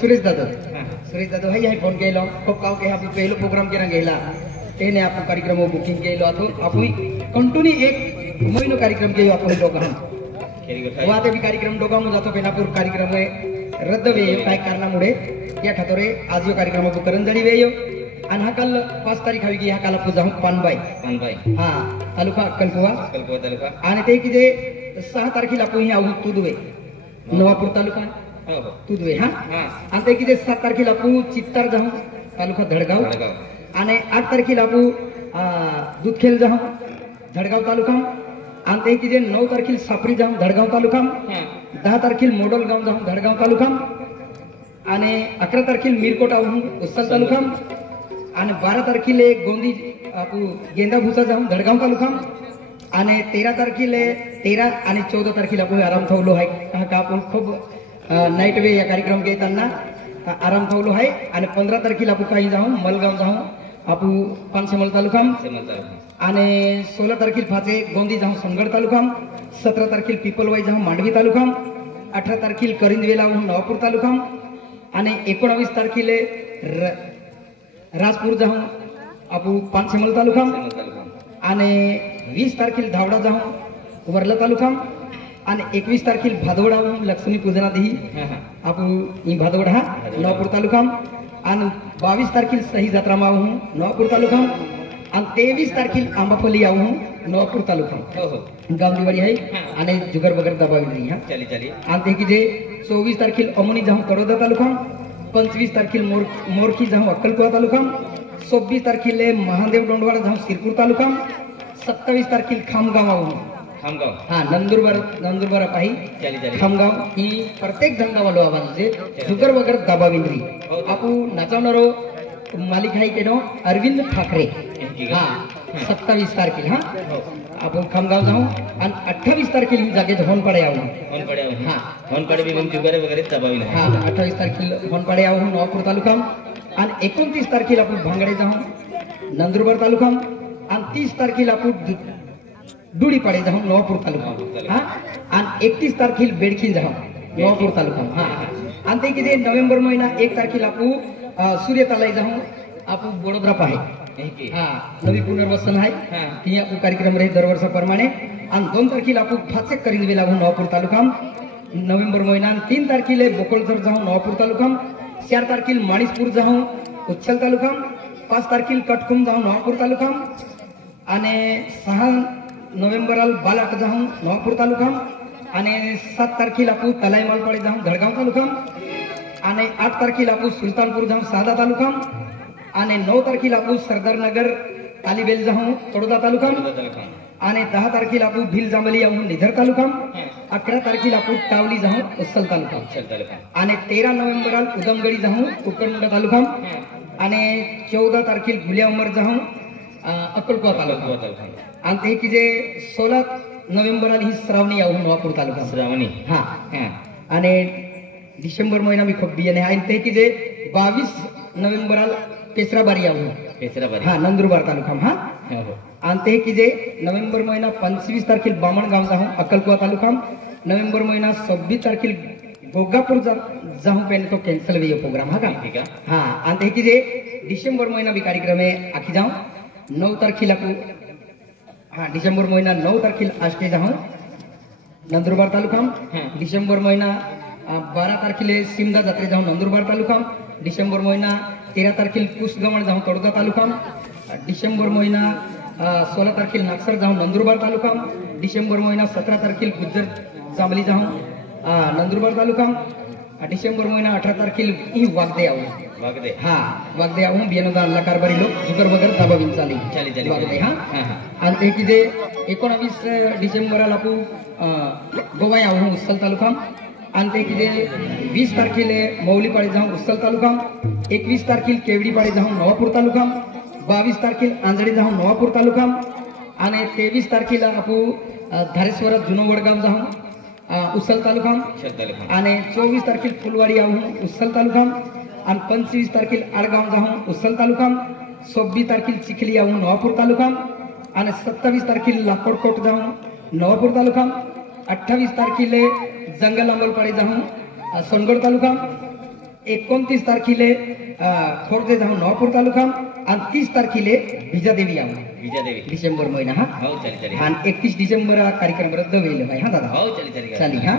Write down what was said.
सुरेश दादा भाई हाय फोन केलो खूप काव के आपण पहिलो प्रोग्राम केला गेला तेने आपण कार्यक्रम बुकिंग केलो आतो आपण कंटिन्यू एक महिनो कार्यक्रम केलो आपण दोघां वाते भी कार्यक्रम दोघांमध्ये जातो बेलापूर कार्यक्रम रद्द वेयो काय कारणामुळे या ठातोरे आज यो कार्यक्रम करून झाली वेयो आणि हा काल 5 तारीख हवी की हा काल पूजा पानबाई हा तालुका अक्कलकुवा तालुका आणि ते की जे 6 तारखेला आपण आऊ तुदवे नवापूर तालुका तुदवे हा आणि ते की जे 7 तारखेला आपण चित्तार जाऊ तालुका धडगाव आणि 8 तारखेला आपण दुधखेल जाऊ धडगाव तालुका आणि ते की जे 9 तारखेला सापरी जाऊ धडगाव तालुका 10 तारखेला मोडलगाव जाऊ धडगाव तालुका आणि 11 तारखेला मिरकोट आऊ उस्सल तालुका आणि 12 तारखेला गोंदी आपू गेंदा भुसा जाऊन धडगाव तालुका आणि 13 तारखेला 13 आणि 14 तारखेला आपण आराम ठेवलो आहे का आपण खूप नाईट वे या कार्यक्रम घेताना आराम ठेवलो आहे आणि 15 तारखेला आपण काही जाऊन मलगाव जाऊन आपण पानसेमल तालुका आणि 16 तारखेला फाचे गोंदी जाऊन सोनगड तालुका 17 तारखेला पिपलवाई जाऊन मांडवी तालुका 18 तारखेला करिंदवेला नवापूर तालुका आणि 19 तारखेला राजपूर जाऊन आपू पानसेमल तालुका आणि 20 तारखेला धावडा जाऊन वर्ला तालुका आणि 21 तारखेला भादवडा लक्ष्मी पूजना देही आपू भादवडा हा नवापूर तालुका आणि 22 तारखेला सही जत्रा माहू नवापूर तालुका आणि 23 तारखेला आंबापल्ली आऊ नवापूर तालुका गाव दिवाळी आहे आणि जुगर वगैरे दबावी नाही हा आणि ते की जे 24 तारखेला अमोनी जाऊन तडोदा तालुका 25 तारखेला मोरखी जाऊन अक्कलकुवा तालुका 26 तारखेला महादेव डोंडवाडा जाऊन सिरपूर तालुका 27 तारखेला खामगाव हा नंदुरबार पाही खामगाव ही प्रत्येक धंदावालो आवाज जुगर वगैरे दबाविंद्री आपू नाचवणारो मालिक आहे केनो अरविंद ठाकरे हा 27 तारखेला हा आपण खामगाव जाऊ आणि 28 तारखेला ही जागेत होनपाडे आऊ हा होनपाडे भी जुगर वगैरे दबावी हा 28 तारखेला होनपाडे आऊ नवापूर तालुका आणि 29 तारखेला आपण भांगडे जाऊ नंदुरबार तालुका आणि 30 तारखेला आपण दुडीपाडे जाऊ नवापूर तालुका हा आणि 31 तारखेला बेडखीन जाऊ नवापूर तालुका हा आणि ते किती नोव्हेंबर महिना 1 तारखेला आपण सूर्यतालाई जाऊ आपण बडोदरा पाहे हा नवी पुनर्वसन आहे ती आपण कार्यक्रम रहे दरवर्षाप्रमाणे आणि 2 तारखेला आपण फाचक करिंदवे लागू नवापूर तालुका नोव्हेंबर महिना 3 तारखेला बोकळझर जाऊ नवापूर तालुका 4 तारखेला माणिसपूर जाऊ उच्छल तालुका 5 तारखेला कटकुम जाऊ नवापूर तालुका आणि 6 नोव्हेंबरला बालाट जाऊ नवापूर तालुका आणि 7 तारखेला आपण तलाई मालपाडे जाऊ धडगाव तालुका आणि 8 तारखेला आपण सुलतानपूर जाऊ सादा तालुका आणि 9 तारखेला आपण सरदारनगर तालीबेल जाऊ तडोदा तालुका आणि 10 तारखेला आपण भील जांभली जाऊ निझर तालुका 11 तारखेला आपण टावली जाऊ उस्सल तालुका आणि 13 नोव्हेंबरला उदमगडी जाऊ कुकरमुंडा तालुका आणि 14 तारखेला गुलियाउमर जाऊ अक्कलकुवा तालुका आणि ते की जे 16 नोव्हेंबरला ही श्रावणी आऊ नवापूर तालुका श्रावणी हा आणि डिसेंबर महिना मी खूप बियाणे आहे ते की जे 22 नोव्हेंबरला पेसराबारी आऊ हा नंदुरबार तालुका हा आणि ते की जे नोव्हेंबर महिना 25 तारखेला बामणगाव जाऊ अक्कलकुवा तालुका नोव्हेंबर महिना 26 तारखेला गोगापूर जाऊ पेन तो कॅन्सल वे प्रोग्राम हा का हा आणि ते की जे डिसेंबर महिना भी कार्यक्रम आहे आखी जाऊ 9 तारखेला हा डिसेंबर महिना 9 तारखेला आष्टे जाऊ नंदुरबार तालुका डिसेंबर महिना 12 तारखेला सिमदा जत्रे जाऊ नंदुरबार तालुका डिसेंबर महिना 13 तारखेला कुसगमण जाऊ तडोदा तालुका डिसेंबर महिना 16 तारखेला नागसर जाऊ नंदुरबार तालुका डिसेंबर महिना 17 तारखेला गुज्जर जांभली जाऊ नंदुरबार तालुका डिसेंबर महिना 18 तारखेला ही वागदे हा वागदे आऊ बियाणोदा अल्ला कारभारी लोक जुगर वगैरे दबावीन चाली वागदे हा आणि ते की जे 19 डिसेंबरला आपण गोवाई आऊ उस्सल तालुका आणि ते की जे 20 तारखेला मौलीपाडे जाऊ उस्सल तालुका 21 तारखेला केवडीपाडे जाऊ नवापूर तालुका 22 तारखेला आंजडी जाऊ नवापूर तालुका आणि 23 तारखेला आपण धारेश्वर जुनो वडगाव जाऊ उस्सल तालुका आणि 24 तारखेला फुलवाडी आऊ उस्सल तालुका आणि 25 तारखेला आडगाव जाऊ उस्सल तालुका 26 तारखेला चिखली आऊ नवापूर तालुका आणि 27 तारखेला लाकोडकोट जाऊ नवापूर तालुका 28 तारखेला जंगल अंबलपाडे जाऊ सोनगड तालुका 29 तारखेले खोर्जे जाऊन नवापूर तालुका आणि 30 तारखेले विजादेवी यावं विजयदेवी डिसेंबर महिना हा हो चली चली आणि 31 डिसेंबर हा कार्यक्रम रद्द होईल हा दादा हो चली चली चाली हा